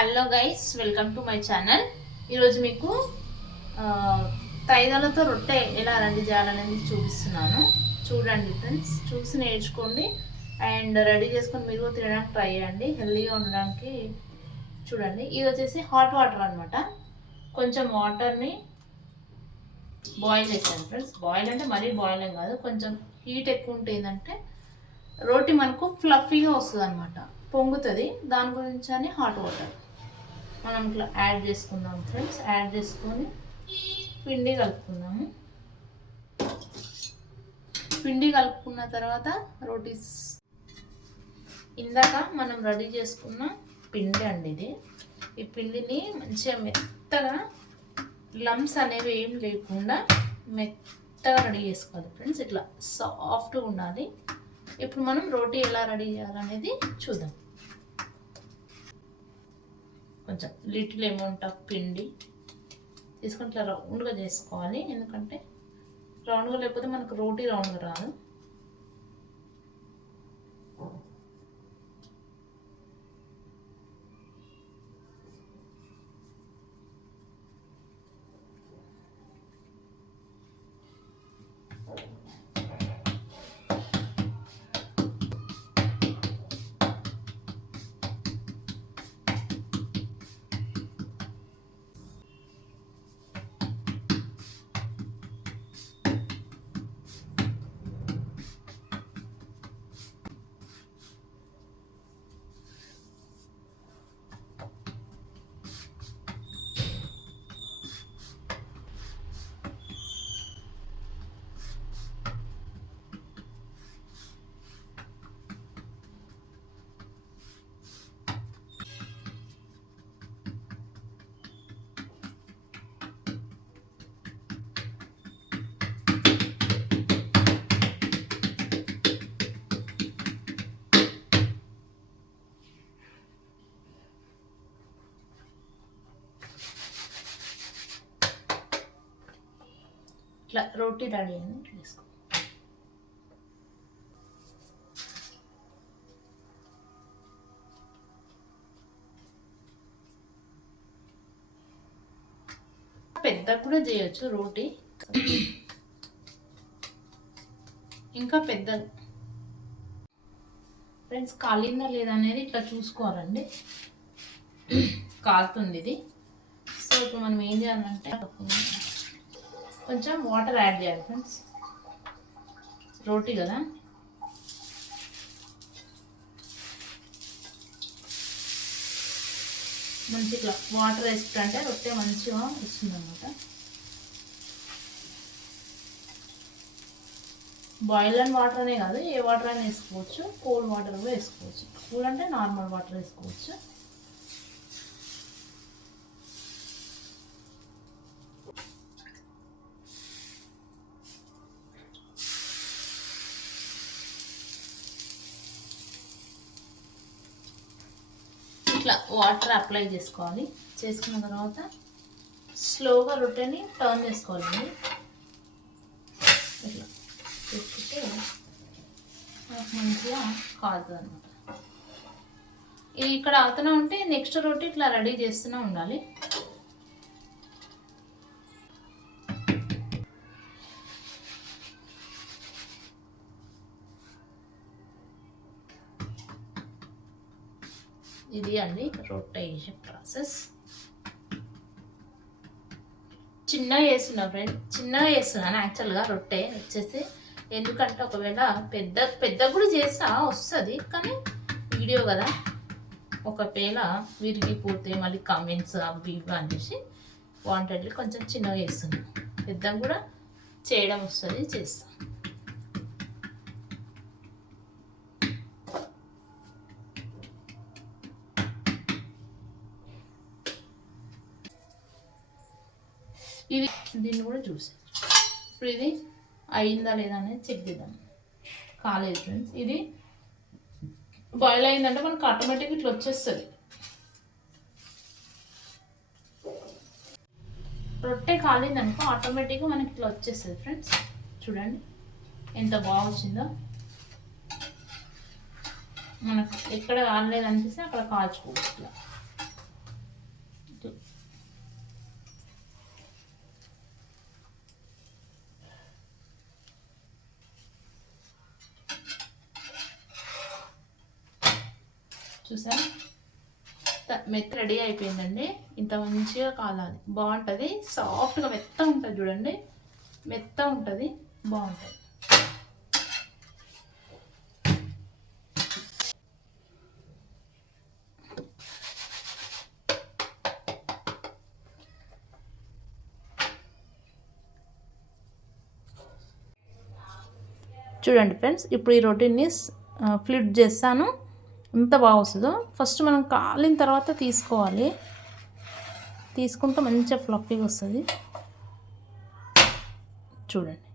Hello guys, welcome to my channel. ఈరోజు మీకు తైదాలతో రొట్టె ఎలా రెడీ చేయాలనేది చూపిస్తున్నాను. చూడండి ఫ్రెండ్స్, చూసి నేర్చుకోండి అండ్ రెడీ చేసుకొని మీరు తినడానికి ట్రై చేయండి, హెల్తీగా ఉండడానికి. చూడండి, ఇది వచ్చేసి హాట్ వాటర్ అనమాట. కొంచెం వాటర్ని బాయిల్ చేసాను ఫ్రెండ్స్. బాయిల్ అంటే మరీ బాయిల్ ఏం కాదు, కొంచెం హీట్ ఎక్కువ ఉంటే ఏంటంటే రోటీ మనకు ఫ్లఫీగా వస్తుంది అనమాట, పొంగుతుంది. దాని గురించి అని హాట్ వాటర్ మనం ఇట్లా యాడ్ చేసుకుందాం ఫ్రెండ్స్. యాడ్ చేసుకొని పిండి కలుపుకుందాము. పిండి కలుపుకున్న తర్వాత రోటీస్ ఇందాక మనం రెడీ చేసుకున్న పిండి అండి ఇది. ఈ పిండిని మంచిగా మెత్తగా, లమ్స్ అనేవి ఏం లేకుండా మెత్తగా రెడీ చేసుకోవాలి ఫ్రెండ్స్. ఇట్లా సాఫ్ట్గా ఉండాలి. ఇప్పుడు మనం రోటీ ఎలా రెడీ చేయాలనేది చూద్దాం. కొంచెం లిటిల్ అమౌంట్ ఆఫ్ పిండి తీసుకొని ఇట్లా రౌండ్గా చేసుకోవాలి, ఎందుకంటే రౌండ్గా లేకపోతే మనకు రోటీ రౌండ్గా రాదు. ఇట్లా రోటీ రెడీ అయింది, తీసుకో. పెద్ద కూడా చేయొచ్చు రోటీ, ఇంకా పెద్ద. ఫ్రెండ్స్, కాలిందా లేదా అనేది ఇట్లా చూసుకోవాలండి. కాలుతుంది ఇది. సో ఇప్పుడు మనం ఏం చేయాలంటే కొంచెం వాటర్ యాడ్ చేయాలి ఫ్రెండ్స్. రోటీ కదా, మంచి ఇట్లా వాటర్ వేసుకుంటే రొట్టె మంచిగా వస్తుంది అనమాట. బాయిల్ అండ్ వాటర్ అనే కాదు, ఏ వాటర్ అయినా వేసుకోవచ్చు. కోల్డ్ వాటర్ కూడా వేసుకోవచ్చు. కూల్ అంటే నార్మల్ వాటర్ వేసుకోవచ్చు. ఇట్లా వాటర్ అప్లై చేసుకోవాలి. చేసుకున్న తర్వాత స్లోగా రొట్టెని టర్న్ చేసుకోవాలండి. ఇట్లా చేసుకుంటే మనకు మంచిగా కాలుతుంది అనమాట. ఇది ఇక్కడ అవుతూనే ఉంటే నెక్స్ట్ రొట్టె ఇట్లా రెడీ చేస్తూనే ఉండాలి. ఇది అండి రొట్టె వేసే ప్రాసెస్. చిన్నగా వేస్తున్నా ఫ్రెండ్, చిన్నగా వేస్తున్నాను యాక్చువల్గా రొట్టె వచ్చేసి. ఎందుకంటే ఒకవేళ పెద్ద కూడా చేస్తా వస్తుంది, కానీ వీడియో కదా, ఒకవేళ విరిగిపోతే మళ్ళీ కామెంట్స్ అవి ఇవి అనేసి వాంటెడ్లీ కొంచెం చిన్నగా వేస్తున్నాను. పెద్ద కూడా చేయడం వస్తుంది, చేస్తాను. ఇది దీన్ని కూడా చూసి ఇప్పుడు ఇది అయిందా లేదా అనేది చెక్ చేద్దాం. కాలేదు ఫ్రెండ్స్, ఇది బాయిల్ అయిందంటే మనకు ఆటోమేటిక్గా ఇట్లా వచ్చేస్తుంది. రొట్టె కాలిందనుకో ఆటోమేటిక్గా మనకి ఇట్లా వచ్చేస్తుంది ఫ్రెండ్స్. చూడండి ఎంత బాగా వచ్చిందో. మనకు ఎక్కడ కాలేదు అనిపిస్తే అక్కడ కాల్చుకోవచ్చు ఇట్లా. చూసారా, మెత్త రెడీ అయిపోయిందండి. ఇంత మంచిగా కాలాలి, బాగుంటుంది. సాఫ్ట్గా మెత్త ఉంటుంది చూడండి, మెత్త ఉంటుంది, బాగుంటుంది. చూడండి ఫ్రెండ్స్, ఇప్పుడు ఈ రొటీన్ని ఫ్లిప్ చేస్తాను. ఎంత బాగా వస్తుందో. ఫస్ట్ మనం కాలిన తర్వాత తీసుకోవాలి, తీసుకుంటే మంచిగా ఫ్లఫీగా వస్తుంది. చూడండి.